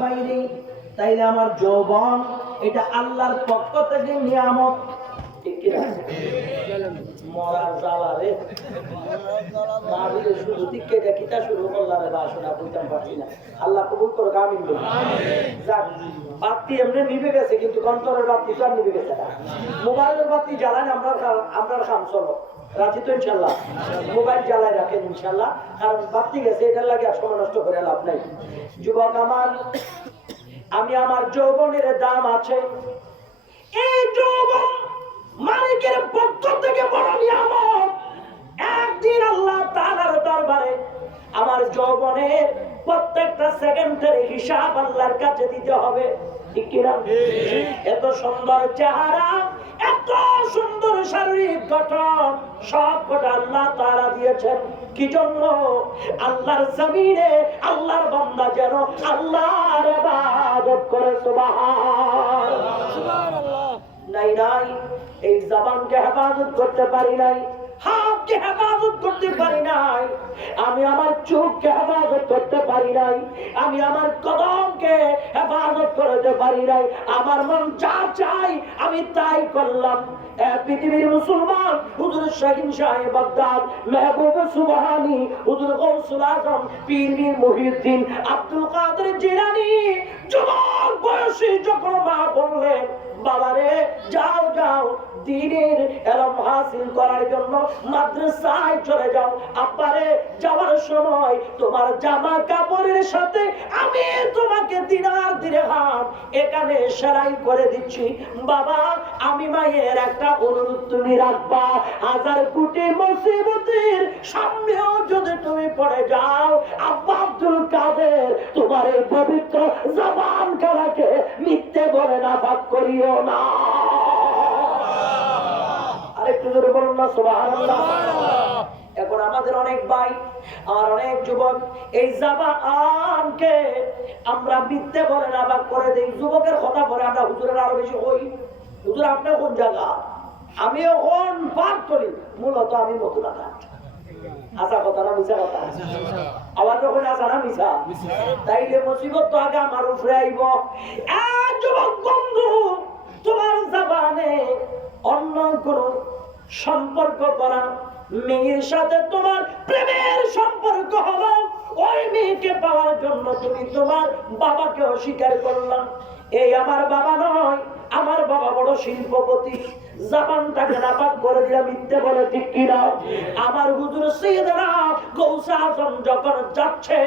পাইনি, তাইলে আমার যৌবন এটা আল্লাহর পক্ষ থেকে নিয়ামত। ঠিক কি না? মরার জ্বালা রে, মাহফিলের শুরু থেকে এটা কিতা শুরু করলাম রে বাসনা বুঝতাম পারছি না। আল্লাহ কবুল করো, আমিন বলি। যাক, বাতি এমনি নিভে গেছে, কিন্তু অন্তরের বাতি তো আর নিভে গেছে না। মোবাইলের বাতি জ্বালান আমরা খাম, চলো রাজি তো ইনশাল্লাহ। মোবাইল জ্বালায় রাখেন ইনশাল্লাহ, কারণ বাতি গেছে, এটার লাগে আর সময় নষ্ট করে লাভ নাই। যুবক আমার, আমি আমার যৌবনের দাম আছে, এই যৌবন মালিকের পক্ষ থেকে বড় নিয়ামত। একদিন আল্লাহ তাআলার দরবারে আমার যৌবনের প্রত্যেকটা সেকেন্ডের হিসাব আল্লাহর কাছে দিতে হবে। ঠিক কি না? এত সুন্দর চেহারা, এত সুন্দর শারীরিক গঠন, সব কটা আল্লাহ তাআলা দিয়েছেন কি জন্য? আল্লাহর জমিনে আল্লাহর বান্দা যেন আল্লাহর ইবাদত করে। সুবহানাল্লাহ। নাই নাই, এই জবানকে হেফাজত করতে পারি নাই, হাতকে হেফাজত করতে পারি নাই, আমি আমার চোখকে হেফাজত করতে পারি নাই, আমি আমার কদমকে হেফাজত করতে পারি নাই। আমার মন যা চাই আমি তাই করলাম। পৃথিবীর মুসলমান হুজুর শাহিন শাহে বাগদাদ, মেহবুব সুবহানী, হুজুর গৌসুল আজম, পীর মীর মুহিউদ্দিন আব্দুল কাদের জিলানী যুবক বয়সী যখন মা বললেন, বাবারে যাও যাও, দ্বীনের ইলম হাসিল করার জন্য মাদ্রাসায় চলে যাও। আব্বারে যাওয়ার সময় তোমার জামা কাপড়ের সাথে আমি তোমাকে দিনার দিরহাম এখানে সেলাই করে দিচ্ছি। বাবা, আমি মায়ের একটা অনুরোধ তুমি রাখবা, হাজার কোটি মুসিবতের সামনেও যদি তুমি পড়ে যাও, আব্বা আব্দুল কাদের তোমার এই পবিত্র জবান খানাকে মিথ্যে বলে নাপাক করিও না। আরেকটু জোরে বলুন না সুবহানাল্লাহ। এখন আমাদের অনেক ভাই আর অনেক যুবক এই জবানকে আমরা মিথ্যে বলে নাপাক করে দেই। যুবকের কথা বলে আমরা হুজুরের আরো বেশি হই। হুজুর আপনি কোন জায়গা? আমিও কোন পাঠ করি, মূলত আমি মতুনা ঘাট। আসা কথা না মিছা কথা? আবার যখন আসা না মিছা, তাইলে মুসিবত তো আগে আমার উপরে আইব। যুবক বন্ধু, তোমার জবানে অন্য কোন সম্পর্ক করা মেয়ের সাথে তোমার প্রেমের সম্পর্ক হলো, ওই মেয়েকে পাওয়ার জন্য তুমি তোমার বাবাকে অস্বীকার করলাম। এই আমার বাবা নয়, আমার বাবা বড় শিল্পপতি, জবানটাকে নাপাক করে দিলা মিথ্যে বলে। ঠিক কিনা? আমার হুজুর সাইয়েদনা গৌস আজম যখন যাচ্ছে,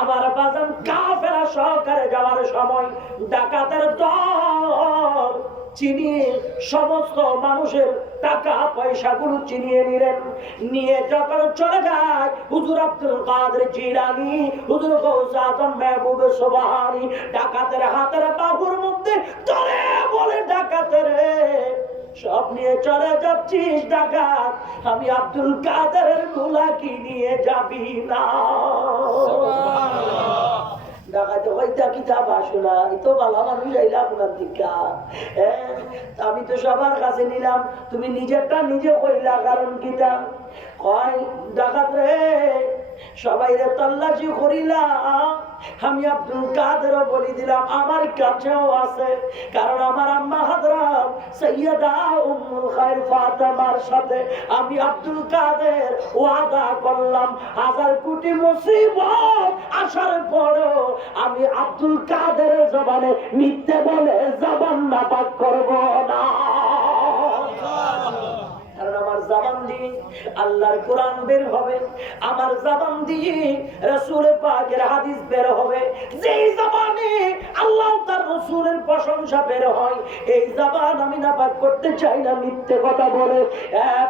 আমার বাজান কাফেলা সহকারে যাওয়ার সময় ডাকাতের দল চিনিয়ে সমস্ত মানুষের টাকা পয়সাগুলো চিনিয়ে নিলেন। নিয়ে যখন চলে যায় হুজুর আব্দুল কাদের জিলানী, হুজুর গৌস আজম, মেহবুব সুবহানী ডাকাতের হাতের বাহুর মধ্যে ধরে বলে, ডাকাতের সব নিয়ে চলে যাচ্ছিস ডাকাত, আমি আব্দুল কাদেরের গোলাকি নিয়ে যাবি না। ডাকাতে হইতা কিতাব আসুনা, এই তো ভালো মানুষ আইলা আপনার দিকা। আমি তো সবার কাছে নিলাম, তুমি নিজেরটা নিজে কইলা, কারণ কিতাব কয় ডাকাত রে সবাই রে তল্লাশি করিলাম, আমি আব্দুল কাদেরও বলি দিলাম আমার কাছেও আছে, কারণ আমার আম্মা হযরত সাইয়্যিদা উম্মুল খায়র ফাতেমার সাথে আমি আব্দুল কাদের ওয়াদা করলাম, হাজার কোটি মুসিবত আসার পরও আমি আব্দুল কাদের জবানে মিথ্যে বলে জবান নাপাক করব না। কারণ আমার জবান দিয়ে আল্লাহর কোরআন বের হবে, আমার জবান দিয়ে রাসূল পাকের হাদিস বের হবে। যেই জবানে আল্লাহ তার রাসূলের প্রশংসা বের হয়, এই জবান আমি নাপাক করতে চাই না মিথ্যে কথা বলে।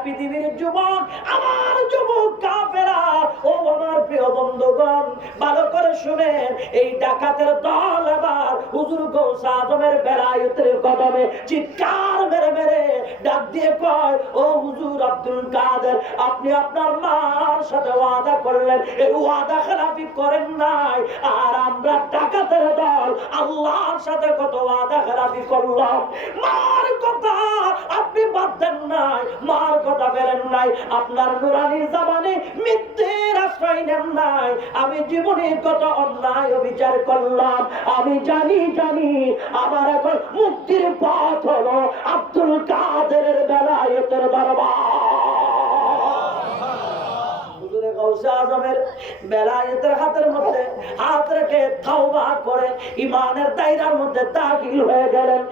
পৃথিবীর যুবক, আমার যুবক কাফেরা, ও আমার প্রিয় বন্ধুগণ, ভালো করে শুনেন, এই ডাকাতের দল এবার হুজুর গৌস আজমের বেলায়েতের কদমে চিৎকার মেরে মেরে ডাক দিয়ে কয়, ও হুজুর আব্দুল কাদের, আপনি আপনার মার সাথে ওয়াদা করলেন, এই ওয়াদা খেলাফি করেন নাই, আর আমরা ডাকাতের দল আল্লাহর সাথে কত ওয়াদা খেলাপি করলাম। মার কথা আপনি বাদ দেন নাই, মার কথা বেরেন নাই, আপনার নুরানি জবানে মিথ্যের আশ্রয় নেন নাই। আমি জীবনে কত অন্যায় অবিচার করলাম, আমি জানি আমার এখন মুক্তির পথ হলো আব্দুল কাদেরের বেলায়েতের দরবার। বেলায়েতের হাতের মধ্যে হাত রেখে তাওবা করে ইমানের দায়রার মধ্যে দাখিল হয়ে গেলেন।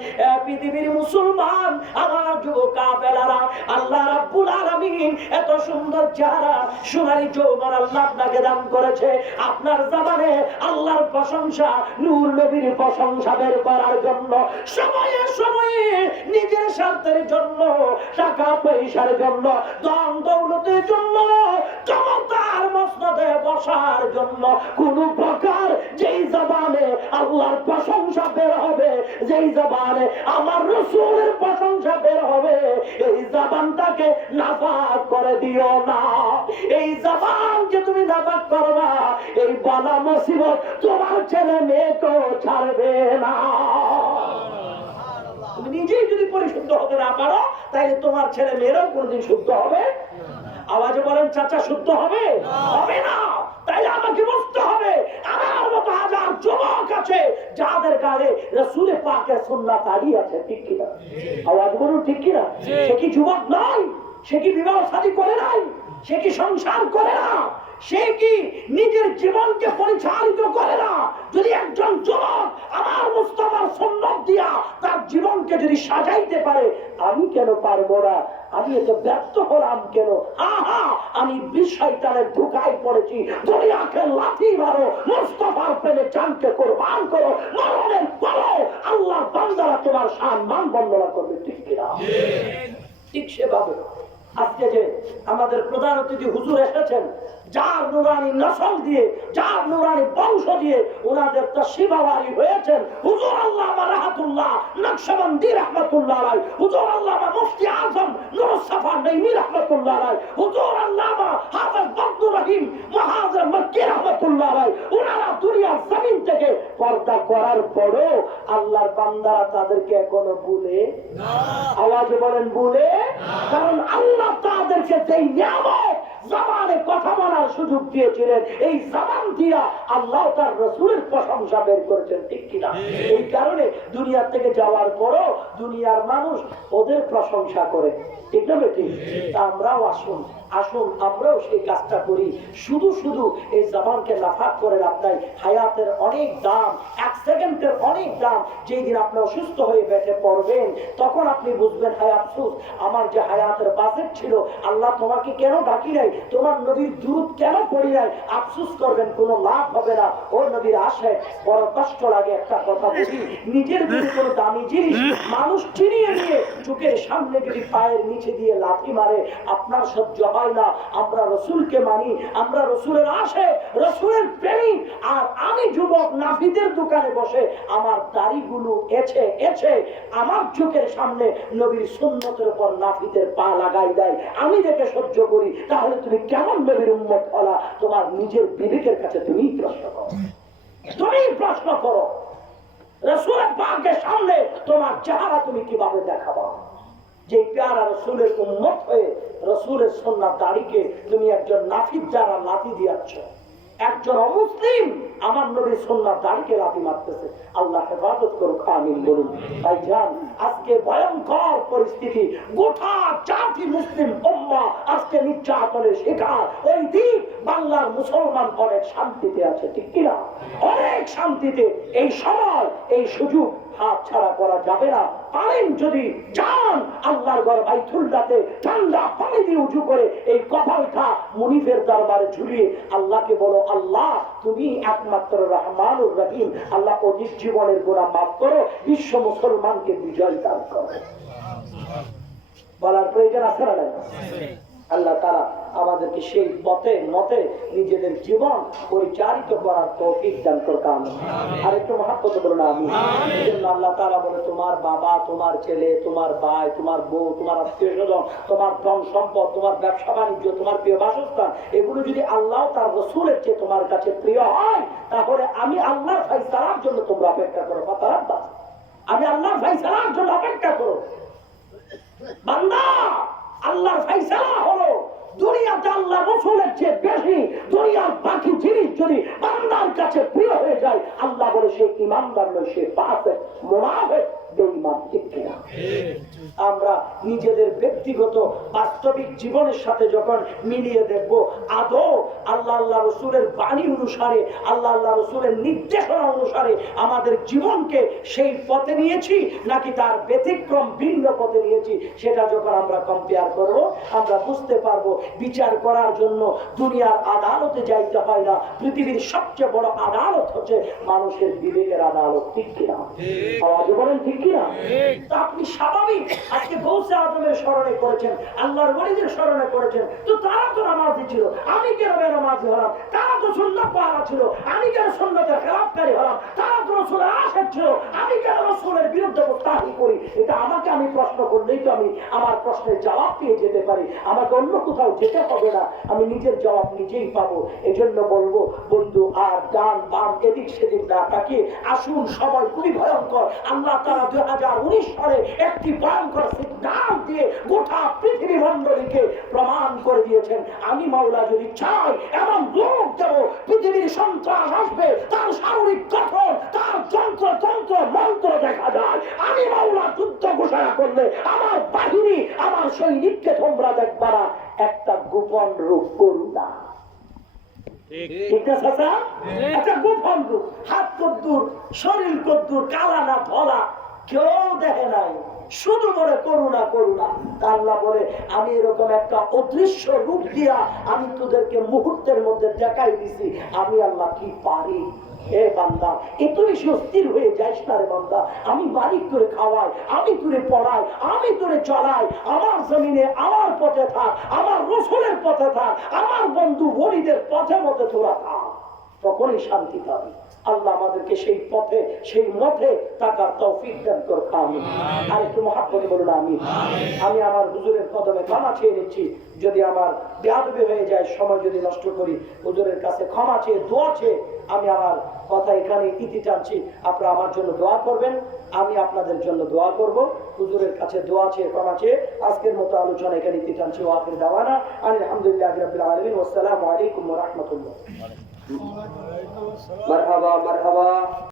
পৃথিবীর মুসলমান আমার যুবক কাফেলারা, আল্লাহ রাব্বুল আলামিন এত সুন্দর চেহারা সোনালী যৌবন আল্লাহ আপনাকে দান করেছে। আপনার জবানে আল্লাহর প্রশংসা, নূর নবীর প্রশংসা বের করার জন্য সময়ে সময়ে নিজের স্বার্থের জন্য, টাকা পয়সার জন্য, ধন দৌলতের জন্য, ক্ষমতার মসনদে বসার জন্য কোন প্রকার যেই জবানে আল্লাহর প্রশংসা বের হবে, যেই জবানে আমার রাসূলের প্রশংসা বের হবে, এই জবানটাকে নাপাক করে দিও না। এই জবানকে তুমি নাপাক করবা, এই বালা মুসিবত তোমার ছেলে মেয়েকেও ছাড়বে না। তুমি নিজেই যদি পরিশুদ্ধ হতে না পারো, তাহলে তোমার ছেলে মেয়েরাও কোনদিন শুদ্ধ হবে? আওয়াজে বলেন চাচা, শুদ্ধ হবে? হবে না। তাই আমাকে বুঝতে হবে, আমার মতো হাজার যুবক আছে যাদের গালে রাসূলের পাকের সুন্নাত দাঁড়িয়ে আছে, ঠিক কিনা? আওয়াজ বলুন ঠিক কিনা? সে কি যুবক নয়? সে কি বিবাহ শাদী করে নাই? সে কি সংসার করে না? সে কি নিজের জীবনকে পরিচালিত করে না? যদি একজন যুবক আমার মুস্তাফার সুন্নাত দিয়া তার জীবনকে যদি সাজাইতে পারে, আমি কেন পারবো না? আমি এত ব্যর্থ হলাম কেন? আমি শয়তানের ধোঁকায় পড়েছি। দুনিয়াকে লাথি মারো, মুস্তাফার প্রেমে জানকে কুরবান করো, মরণের পরও আল্লাহ বান্দারা তোমার সম্মান বন্দনা করবে, ঠিক কিনা? ঠিক সেভাবে আজকে যে আমাদের প্রধান অতিথি হুজুর এসেছেন, যার নুরানি নসল দিয়ে, যার নুরানি বংশ দিয়ে ওনাদের তশরিফাওয়ারি হয়েছেন, হুজুর আল্লামা রাহাতুল্লাহ নকশবন্দি রাহমাতুল্লাহ আলাইহি, হুজুর আল্লামা মুফতি আজম নুরুস সাফা নাইমি রাহমাতুল্লাহ আলাইহি, হুজুর আল্লামা হাফেজ আব্দুর রহিম মুহাজির মক্কি রাহমাতুল্লাহ আলাইহি। ওনারা দুনিয়ার জমিন থেকে পর্দা করার পরও আল্লাহর বান্দারা তাদেরকে এখনো ভুলে না। আওয়াজে বলেন ভুলে না। কারণ আল্লাহ তাদেরকে যেই নিয়ামত জবানে কথা বলার সুযোগ দিয়েছিলেন, এই জবান দিয়া আল্লাহ তার রাসূলের প্রশংসা বের করেছেন, ঠিক কিনা? এই কারণে দুনিয়া থেকে যাওয়ার পরও দুনিয়ার মানুষ ওদের প্রশংসা করে, ঠিক না বেটি? আমরাও আসুন আমরাও সেই কাজটা করি। শুধু এই জবানকে নাফাক করে লাভ নাই। হায়াতের অনেক দাম, এক সেকেন্ডের অনেক দাম। যেই দিন আপনি অসুস্থ হয়ে বেঁচে পড়বেন, তখন আপনি বুঝবেন, হায় আফসোস, আমার যে হায়াতের বাজেট ছিল, আল্লাহ তোমাকে কেন ডাকি নাই, তোমার নবীর দুরূদ কেন পড়ি নাই। আফসোস করবেন, কোনো লাভ হবে না। ও নবীর আশায় বড় কষ্ট লাগে। একটা কথা বলি, নিজের যদি কোনো দামি জিনিস মানুষ চিনিয়ে নিয়ে চোখের সামনে যদি পায়ের নিচে দিয়ে লাথি মারে, আপনার সহ্য হয় না। আমরা রসুলকে মানি, আমরা রসুলের আশে, রসুলের প্রেমিক। আর আমি যুবক নাফিদের দোকানে বসে আমার দাড়িগুলো এছে আমার চোখের সামনে নবীর সুন্নতের উপর নাফিদের পা লাগাই দেয়, আমি দেখে সহ্য করি। তাহলে তুমি কেমন নবীর উম্মত হলা? তোমার নিজের বিবেকের কাছে তুমি প্রশ্ন করো। রাসূলের পাকের সামনে তোমার চেহারা তুমি কিভাবে দেখাবা? যে প্যারা রাসূলের উম্মত হয়ে রাসূলের সুন্নাত দাড়িকে তুমি একজন নাফিদ দ্বারা লাথি দিয়াচ্ছ, একজন অমুসলিম আমার নবীর সুন্নাত দাড়িকে লাথি মারতেছে। আল্লাহ হেফাজত করুক, আমিন বলুন। ভাইজান, আজকে ভয়ঙ্কর পরিস্থিতি, গোটা জাতি মুসলিম উম্মাহ আজকে নির্যাতনের শিকার। ওই দিক বাংলার মুসলমান অনেক শান্তিতে আছে, ঠিক কিনা? অনেক শান্তিতে। এই সময়, এই সুযোগ হাত ছাড়া করা যাবে না। পারেন যদি যান আল্লাহর ঘর বাইতুল্লাহতে ঠান্ডা পানি দিয়ে উঁচু করে এই কপালটা মুনিফের দরবারে ঝুলিয়ে আল্লাহকে বলো, আল্লাহ তুমি একমাত্র রহমানুর রহিম, আল্লাহ অতীত জীবনের গুনাহ মাফ করো, বিশ্ব মুসলমানকে বিজয় দান করো। বলার প্রয়োজন আছে না? আল্লাহ তাআলা আমাদেরকে সেই পথে মতে নিজেদের জীবন পরিচালিত করার তৌফিক দান করুন আমিন। আর একটু মহব্বত বলুন আমিন। এজন্য আল্লাহ তাআলা বলে তোমার বাবা, তোমার ছেলে, তোমার ভাই, তোমার বউ, তোমার আত্মীয়-স্বজন, তোমার ধন সম্পদ, তোমার ব্যবসা বাণিজ্য, তোমার প্রিয় বাসস্থান, এগুলো যদি আল্লাহ তার রাসূলের চেয়ে তোমার কাছে প্রিয় হয়, তাহলে আমি আল্লাহর ফয়সালার জন্য তোমরা অপেক্ষা করো। ফাতারাব্বা, আমি আল্লাহর ফয়সালার জন্য অপেক্ষা করো। বান্দা, আল্লাহর ফয়সালা হলো দুনিয়াতে আল্লাহ রাসূলের চেয়ে বেশি দুনিয়ার বাকি জিনিস যদি বান্দার কাছে প্রিয় হয়ে যায়, আল্লাহ বলে সে ঈমানদার নয়, সে ফাসিক, মুনাফিক, বেঈমান। ঠিক কিনা? আমরা নিজেদের ব্যক্তিগত বাস্তবিক জীবনের সাথে যখন মিলিয়ে দেখব, আদৌ আল্লাহ রাসূলের বাণী অনুসারে, আল্লাহ রাসূলের নির্দেশনা অনুসারে আমাদের জীবনকে সেই পথে নিয়েছি নাকি তার ব্যতিক্রম ভিন্ন পথে নিয়েছি, সেটা যখন আমরা কম্পেয়ার করব, আমরা বুঝতে পারবো বিচার করার জন্য দুনিয়ার আদালতে যাইতে হয় না। পৃথিবীর সবচেয়ে বড় আদালত হচ্ছে মানুষের বিবেকের আদালত। ঠিক কিনা? আওয়াজে বলেন ঠিক কিনা? আপনি স্বাভাবিক আজকে গৌসে আজমের স্মরণে করেছেন, আল্লাহর ওলিদের স্মরণে করেছেন, তো তারা তো নামাজি ছিল, আমি কেন বেনামাজি হলাম? তারা তো সুন্নাত পাহারা ছিল, আমি কেন সুন্নাতের খেলাফকারী হলাম? তারা তো রাসূলের আশিক ছিল, আমি কেন রাসূলের বিরুদ্ধে মুস্তাহি করি? এটা আমাকে আমি প্রশ্ন করলেই তো আমি আমার প্রশ্নের জবাব পেয়ে যেতে পারি। আমাকে অন্য কোথাও যেতে হবে না, আমি নিজের জবাব নিজেই পাবো। এজন্য বলবো বন্ধু, আর ডান বাম এদিক সেদিক না তাকিয়ে আসুন, সময় খুবই ভয়ঙ্কর। আল্লাহ তাআলা 2019 সালে একটি ভয়ঙ্কর সিগন্যাল দিয়ে গোটা পৃথিবী মণ্ডলীকে প্রমাণ করে দিয়েছেন, আমি মাওলা যদি চাই এমন লোক দেব, পৃথিবীর সন্ত্রাস আসবে, তার শারীরিক গঠন, তার যন্ত্র মন্ত্র দেখা যায়। আমি মাওলা যুদ্ধ ঘোষণা করলে আমার বাহিনী, আমার সৈনিককে তোমরা দেখবা না, একটা গোপন রূপ করুণা। একটা গোপন রূপ, হাত কদ্দুর, শরীর কদ্দুর, কালা না ধলা, কেউ দেখে নাই, শুধু বলে করুণা করুণা। আল্লাহ বলে আমি এরকম একটা অদৃশ্য রূপ দিয়া আমি তোদেরকে মুহূর্তের মধ্যে দেখাই দিছি, আমি আল্লাহ কি পারি। হে বান্দা, এত বেশি অস্থির হয়ে যাইস না রে বান্দা। আমি মালিক তোরে খাওয়াই, আমি তোরে পড়াই, আমি তোরে চলাই, আমার জমিনে আমার পথে থাক, আমার রাসূলের পথে থাক, আমার বন্ধু ওলিদের পথে মতে তোরা থাক, তখনই শান্তি পাবি। আল্লাহ আমাদেরকে সেই পথে, সেই মতে থাকার তৌফিক দান করুন আমিন। আর একটু মহব্বতে বলুন আমিন। আমি আমার হুজুরের কদমে ক্ষমা চেয়ে নিচ্ছি, যদি আমার বেয়াদবি হয়ে যায়, সময় যদি নষ্ট করি, হুজুরের কাছে ক্ষমা চেয়ে দোয়া চেয়ে আমি আমার কথা এখানে ইতি টানছি। আপনারা আমার জন্য দোয়া করবেন, আমি আপনাদের জন্য দোয়া করব। হুজুরের কাছে দোয়া চেয়ে ক্ষমা চেয়ে আজকের মতো আলোচনা এখানে ইতি টানছি। ওয়া আখির দাওয়ানা আলহামদুলিল্লাহি রাব্বিল আলামিন ওয়া আসসালামু আলাইকুম ওয়া রাহমাতুল্লাহ। মারহাবা মারহাবা।